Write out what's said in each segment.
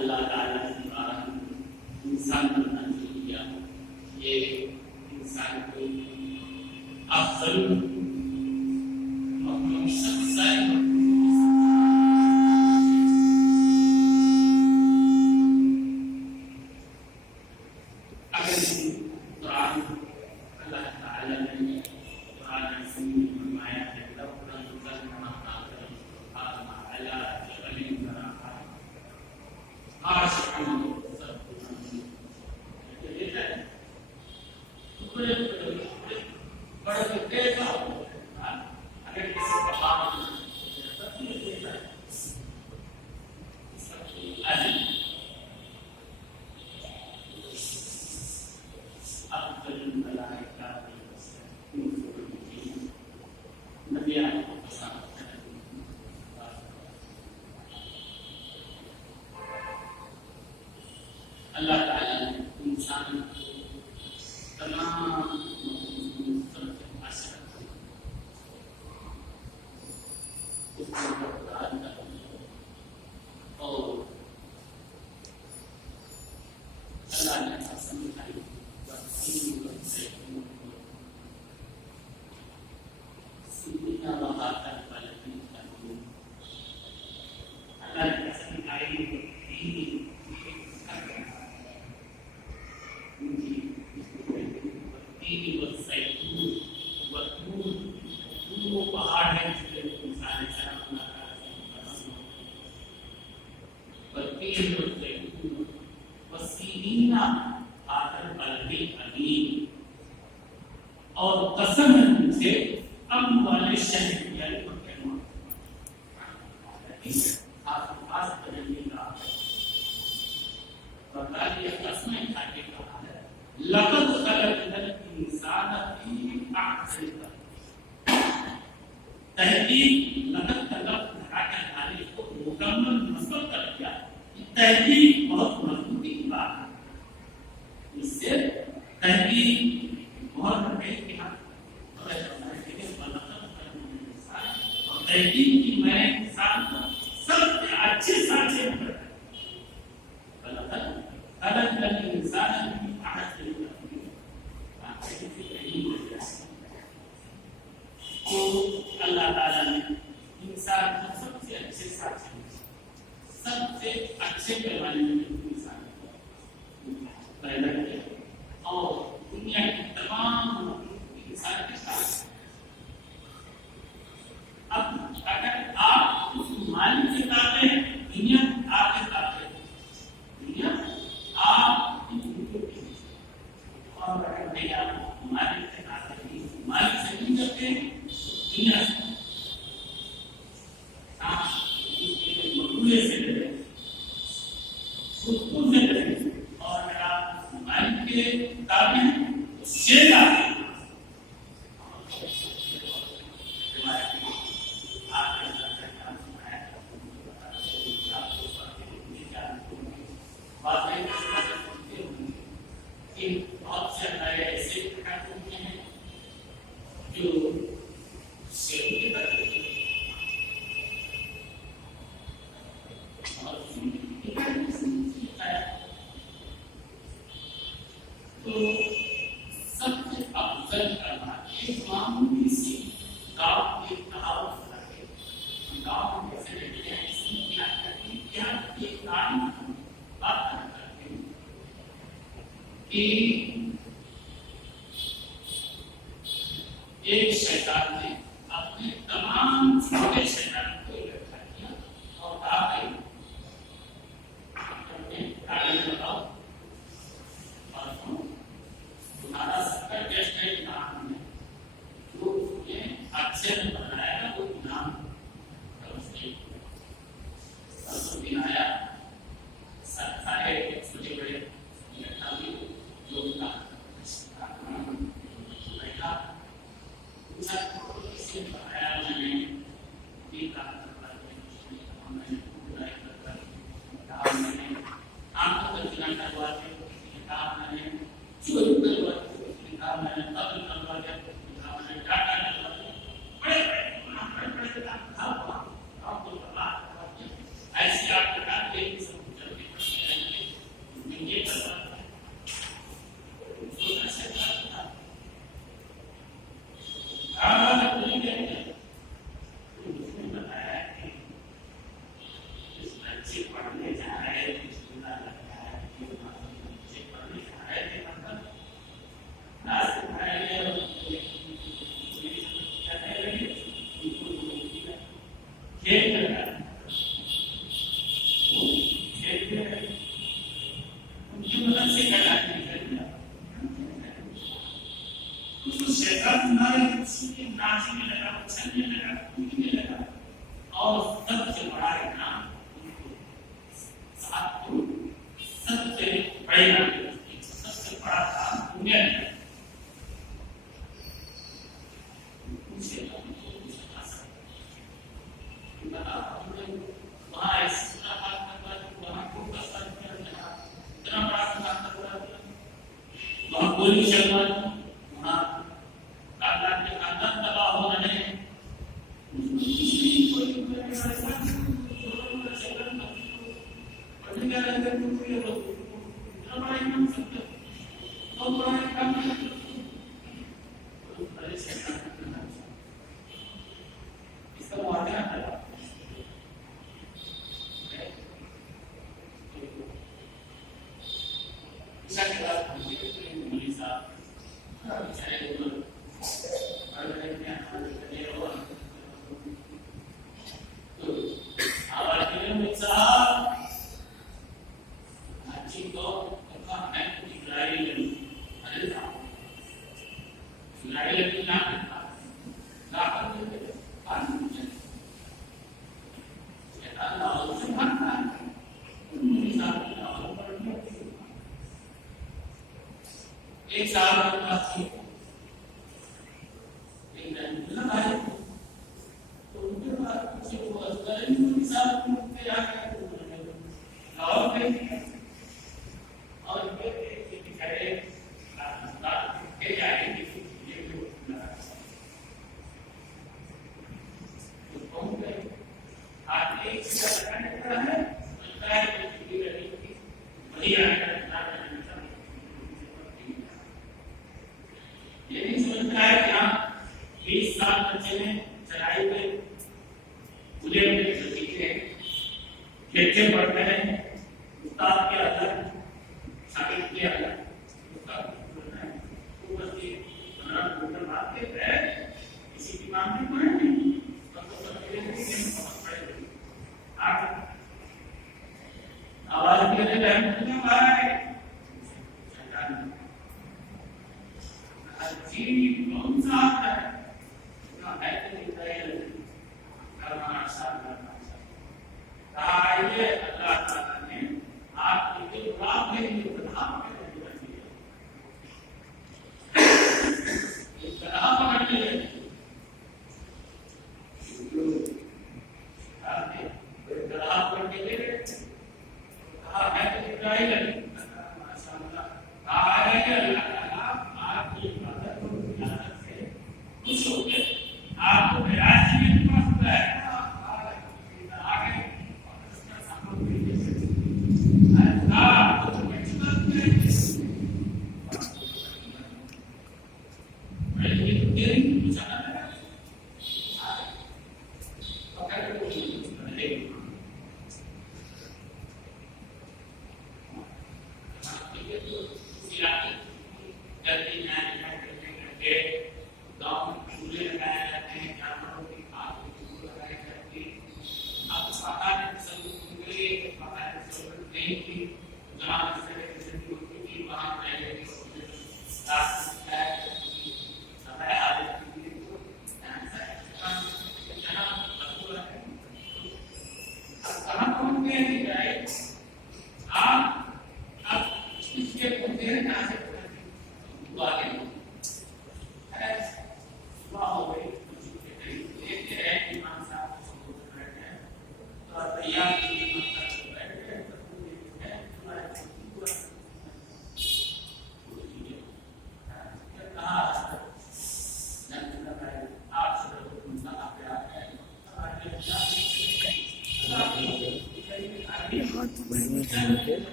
अल्लाह ताला ने इंसान बनना किया, ये इंसान को अफजल अल्लाह ताला ने इंसान को तमाम और कसम से अम वाले शहर मुकम्मल नस्ल कर दिया। तहकीक बहुत मजबूती की बात है, इससे तहकीक बहुत तहकीक की मैं इंसान को सबसे अच्छे साक्षी तो अल्लाह ताला ने इंसान को सबसे अच्छे साक्षी, सबसे अच्छे पैमाने में इंसान पैदा किया और दुनिया की तमाम इंसान के साथ। अब अगर आप उस मालिक के साथ हैं, दुनिया आपके साथ है, दुनिया आप और अगर नहीं आप मालिक के साथ हैं, मालिक से नहीं करते दुनिया और अगर आप मालिक के ताबे हैं तो शेर आते हैं। बहुत से ऐसे हैं जो शेर की तरह तो सबसे अफजल करना एक मामूली सी गाँव के कहावत है, गाँव में कैसे रहते हैं, इसकी क्या करती क्या एक कहानी बात करते हैं कि एक शैतान ने अपने तमाम छोटे शैतान को इकट्ठा किया और कहा भाई बताओ तुम्हारा सबका टेस्ट है इनाम में, जो अच्छे में बनाएगा वो इनाम आया। सारे छोटे बड़े लोग बताया मैंने कि चोरी करवा लिखा मैंने तब करवा दिया लिखा मैंने डाटा करवा दिया बड़े आपको ऐसे आप प्रकार के सब चलते ये करवा और सबसे बड़ा है ना सबसे बड़ी सबसे बड़ा काम दुनिया में कोई शर्मा एक साल के बाद थी एक दिन भाई तो उनके बाद कुछ वो अस्पताल में उनके साथ में जाकर और ये बेचारे के जाएंगे ये तो कौन गए आप एक से लगाने पड़ा है लगता है कि बढ़िया है इस साल बच्चे ने चढ़ाई पे खुले में सीखे खेचे पढ़ते हैं उस्ताद के अलग शागिर्द के अलग उस्ताद बोलना है तो बस ये 15 घंटे बाद के बैठ किसी की मांग में पढ़े नहीं तब तो सबके लिए समझ पड़ेगी आप आवाज के लिए टाइम कितना बार है जी कौन सा है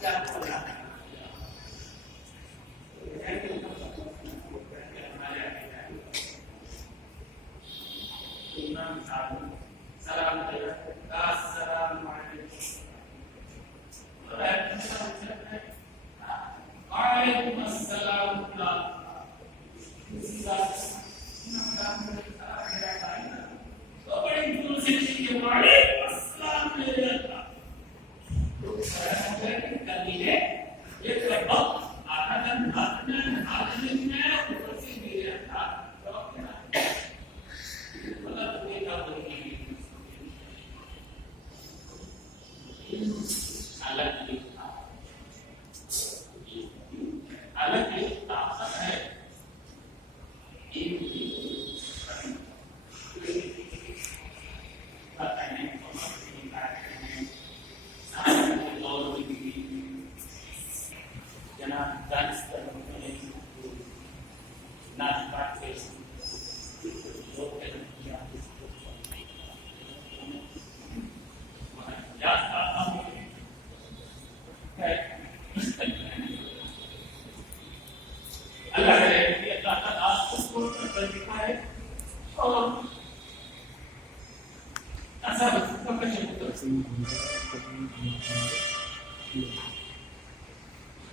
क्या बोला सलाम वालेकुम अस्सलाम तो बड़ी दूर से के वालेकुम अस्सलाम मेरे तो कर लिए ये तो आधा घंटा आदमी में ऊपर से मेरे था तो मतलब ये का बोलने अलग ताकत है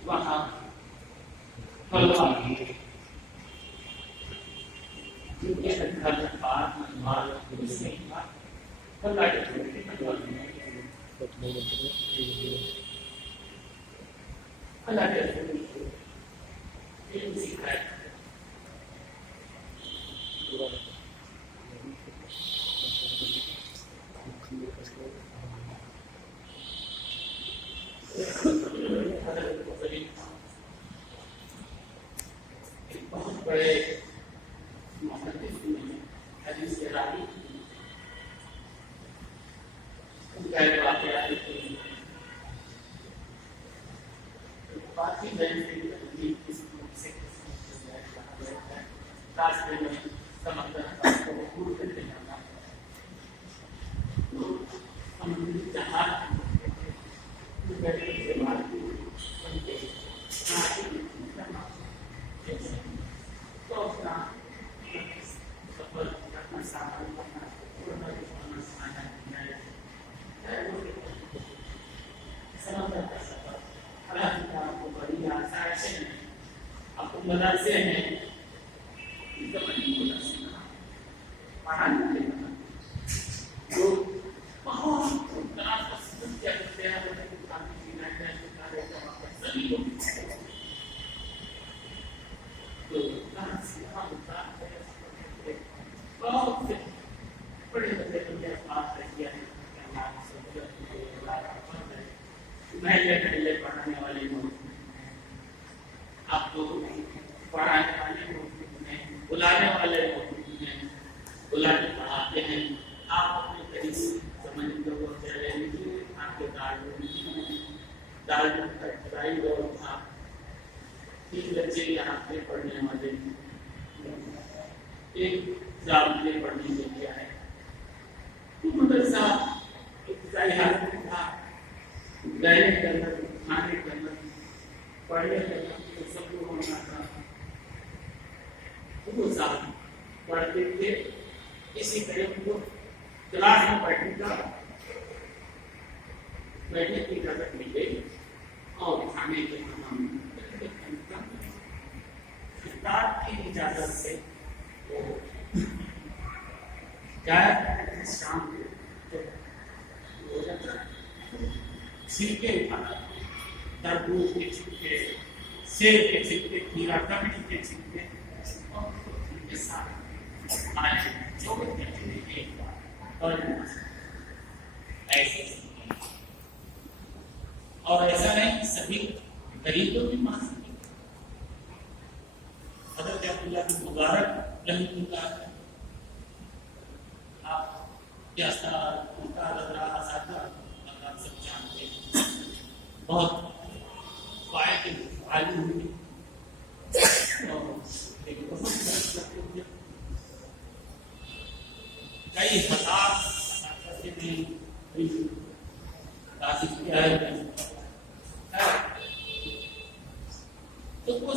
वहाँ बड़े हदीस के रावी उनका एक वाकया बाकी जैन से रास्ते में समंदर को दूर करके जाना समुद्री जहाज मदरसे हैं जो बहुत पढ़ाने वाले आपको पढ़ाने वाले बुलाने वाले बुलाने पढ़ाते हैं आप अपने करीब समझते हो चले आपके दाल और तीन बच्चे यहाँ पे पढ़ने वाले एक जामले पढ़ने के लिए आए मदरसा था गहने करना खाने करना पढ़ने करना सब लोग होना था वो साथ पढ़ते थे इसी तरह को क्लास में बैठने की इजाजत मिल गई और खाने के किताब की इजाजत से वो क्या शाम छिलके उठाना तरबूज के छिलके सेब के छिलके खीरा ककड़ी के छिलके और ऐसा नहीं सभी गरीबों की मां हज़रत अब्दुल्लाह बिन मुबारक रहमतुल्लाह आप क्या उनका सब जानते हैं बहुत आलू कई हजार किया है वो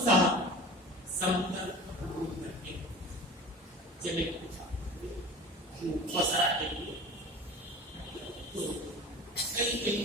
समतल करके चले फंसा देंगे। तो कई कई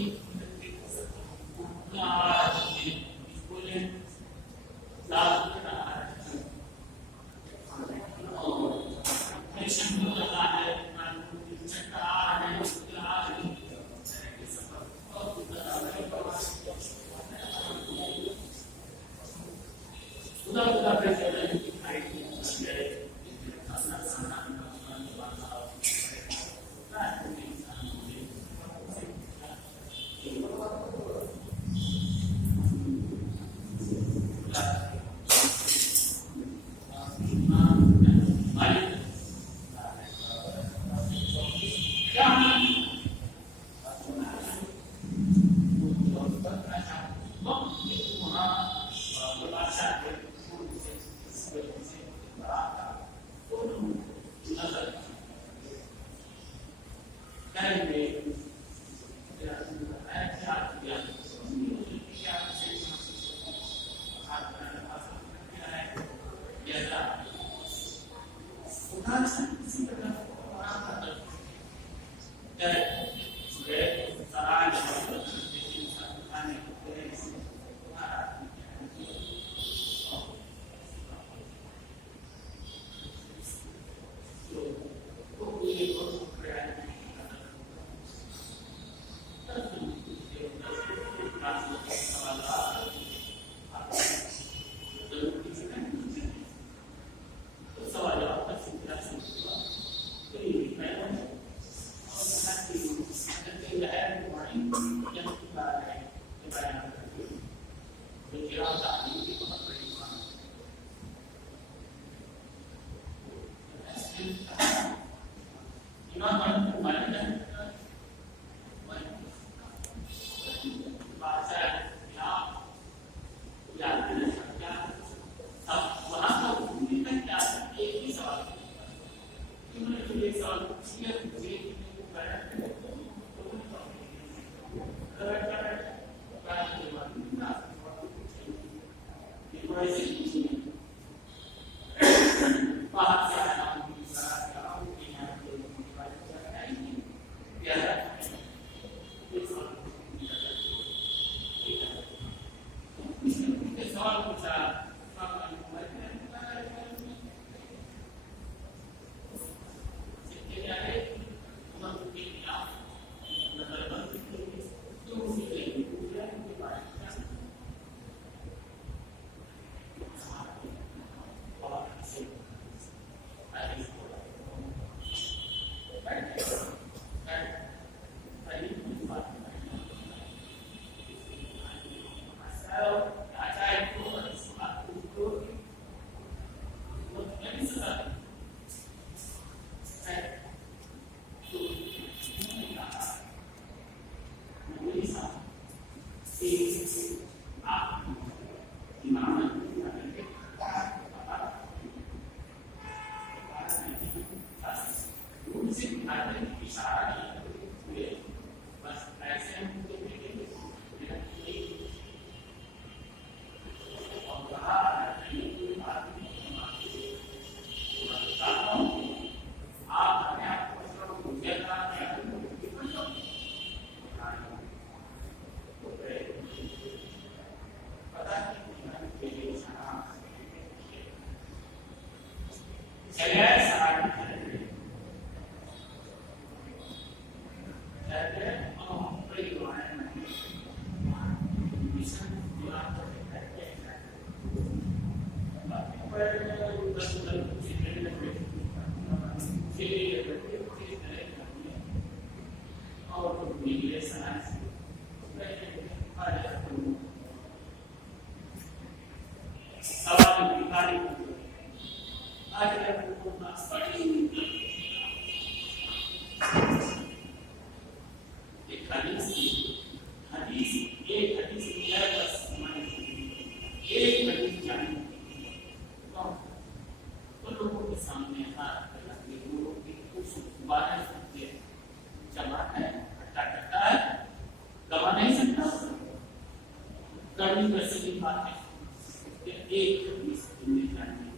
एक इस दुनिया में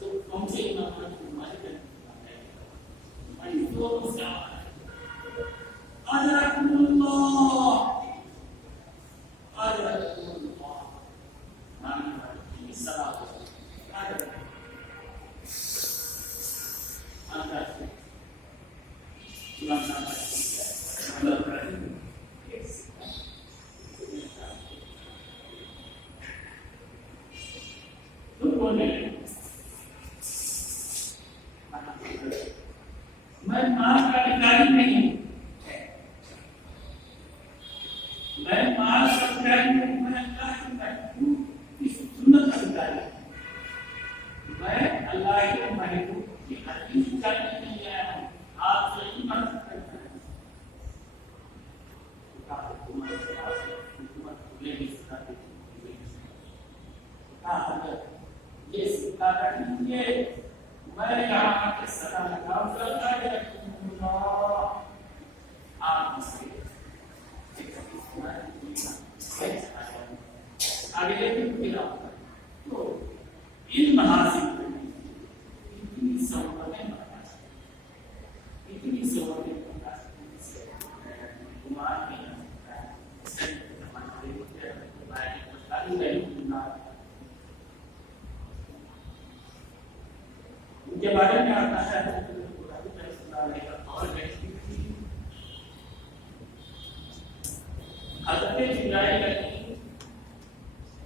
तो कौन से इमाम हमारे है भाई वो क्या अजरकुल्लाह अजरकुल्लाह मानी सलाम अजर आता इमाम साहब मैं मां का अधिकारी नहीं हूं, मैं मां का अधिकारी नहीं, मैं अल्लाह का अधिकारी हूं, इस सुन्नत का अधिकारी मैं अल्लाह के मालिक हूं कि हदीस जानने नहीं आया हूं, आप सही बात करते हैं ये सिक्का रखिए मैं यहाँ आके सदा लगाव करता है आप आगे लेकिन तो इन महासिक इतनी सौंदर्य कुमार उनके बारे में आता है और हज़रत जिब्राइल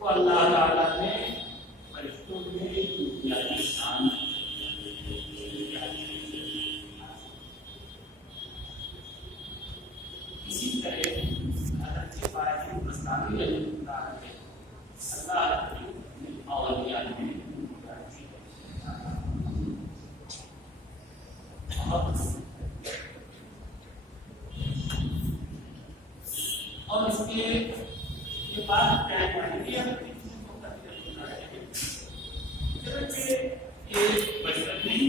को अल्लाह ताला ने फरिश्तों में दिया शान इसी तरह हज़रत फातिमा मस्तानी अल्लाह ने औलिया में और इसके ये बात क्या है कि हम बच्चे ये बचपन में ही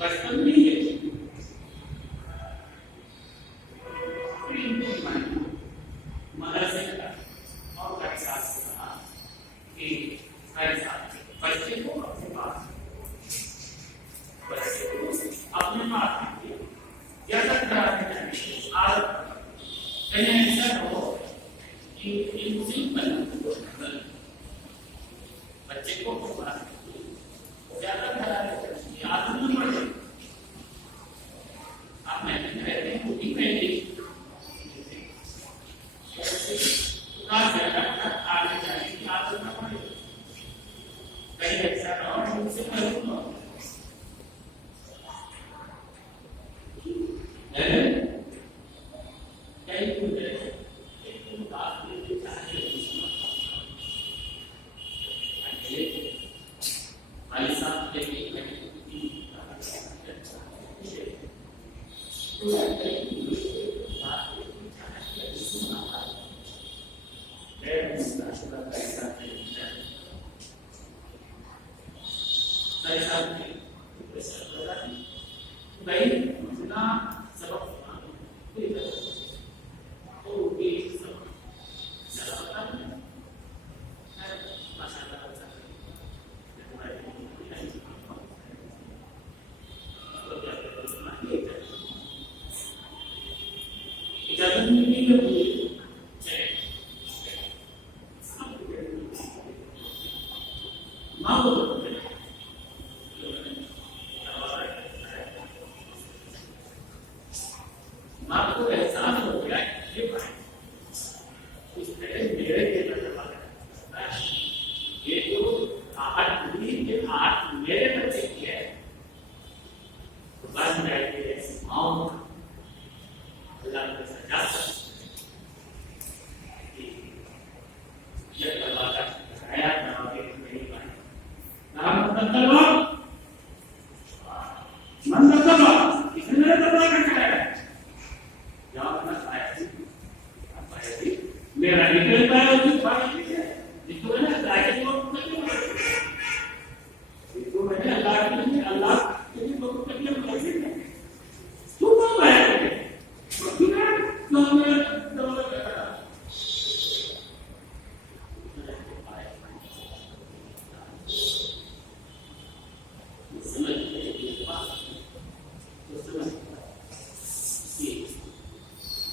बचपन में ही मदरसे का और एहसास कहा कि बच्चे को अपने पास अपने पास क्या करना है आज कहीं ऐसा हो कि बच्चे को ज्यादा आदत न पड़े आप मैं कहते हैं खुदी पहले आगे जाने की आदत न पड़े कहीं ऐसा न हो उनसे मजबूत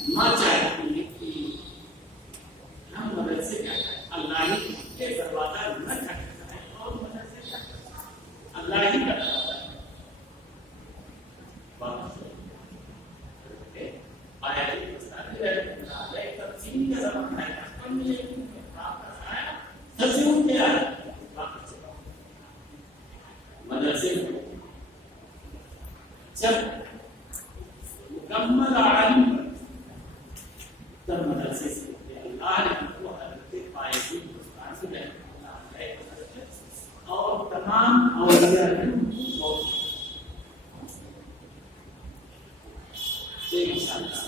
माँ चाहती है कि हम मदद से क्या करें, अल्लाह ही के दरवाजा न खटखटाए और मदद से क्या करें, अल्लाह ही का दरवाजा आया है तफसील का जमाना है सबसे क्या है मदरसे जब मुकम्मल आलिम तब मदरसे से अल्लाह ने हमको हज़रत फायज़ी मुस्ताफ़ी रहमतुल्लाह अलैह और तमाम औलिया ने इंशाअल्लाह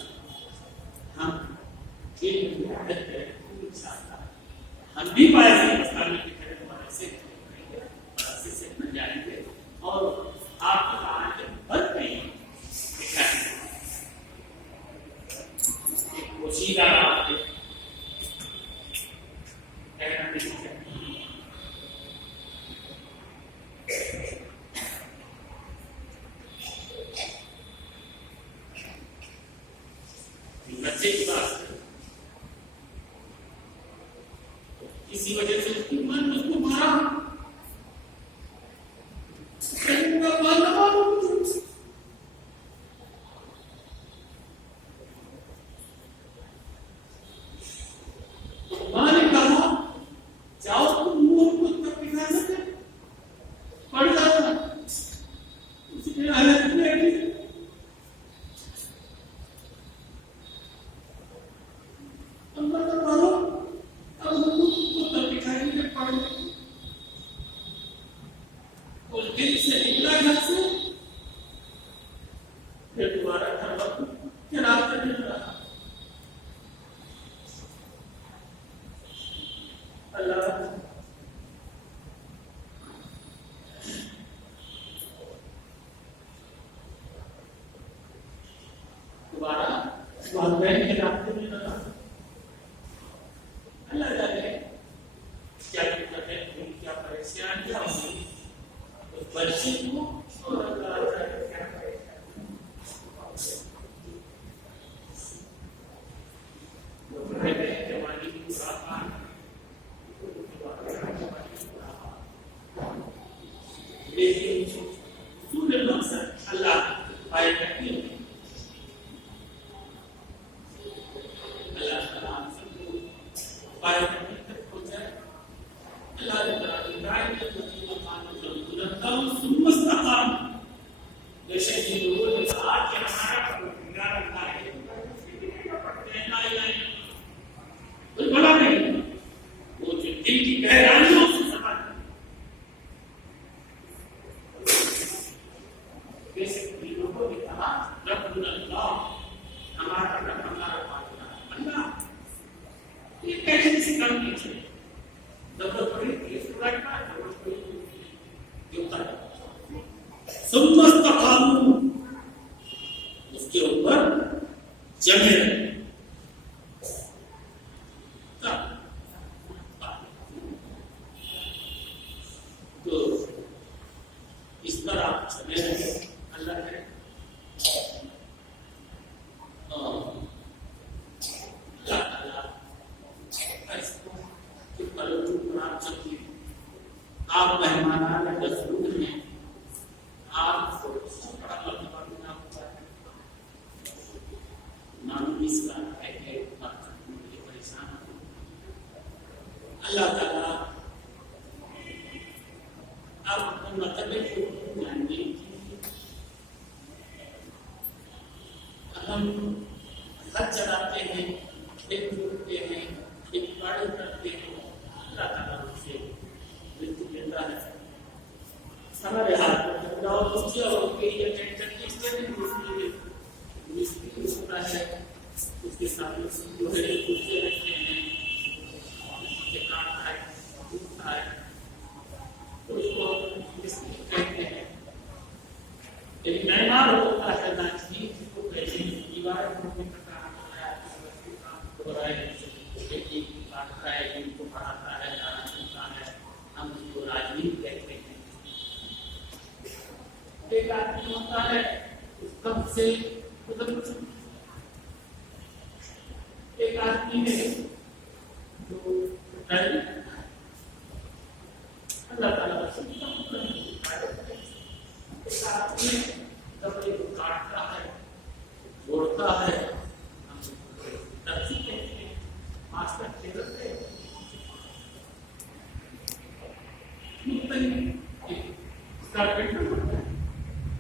हम हम भी फायज़ी मुस्ताफ़ी की तरह मदरसे से बन जाएंगे और आपकी कहानी बढ़ गई एक पोशीदा आपके बच्चे की बात इसी वजह से उसकी मन उसको मारा उसके ऊपर जमे तो इस पर आप जमे रहे अल्लाह करे आप मेहमान मजबूत हैं आपको बड़ा मरतबा मिला हुआ है मालूम इस बात है कि मुझे परेशान अल्लाह ताला आप अपने मतलब को जानिए हम हज चलाते हैं एक जुड़ते हैं एक बाड़ी करते हैं अल्लाह ताला उससे मृत्यु देता है हमारे हाथ में जाओ दूसरे और के लिए टेंशन किससे नहीं होता है उसके साथ जो है दूसरे रखते हैं ये काटता है टूटता है तो उसको कहते हैं एक मेहमान होता है नाचनी जिसको कहते हैं दीवार में काम हो रहा है एक काटता है जिनको पढ़ाता है गाना सुनता है हम उसको राजनीति कहते हैं एक आदमी होता है उस कब से एक आदमी है जो अल्लाह ताला से एक आदमी कपड़े को काटता है, जोड़ता है, दर्जी कहते हैं, मास्टर टेलर है,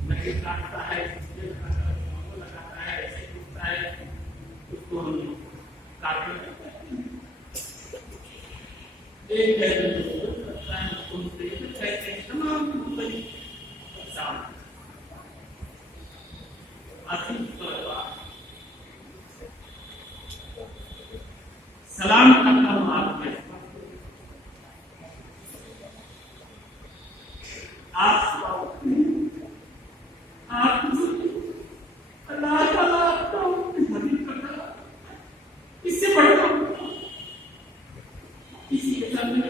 नहीं काटता है, लगाता है, ऐसे टूटता है, उसको हम काटने एक कहते हैं तमाम सलाम करता हूँ आपके इससे बढ़कर किसी के सामने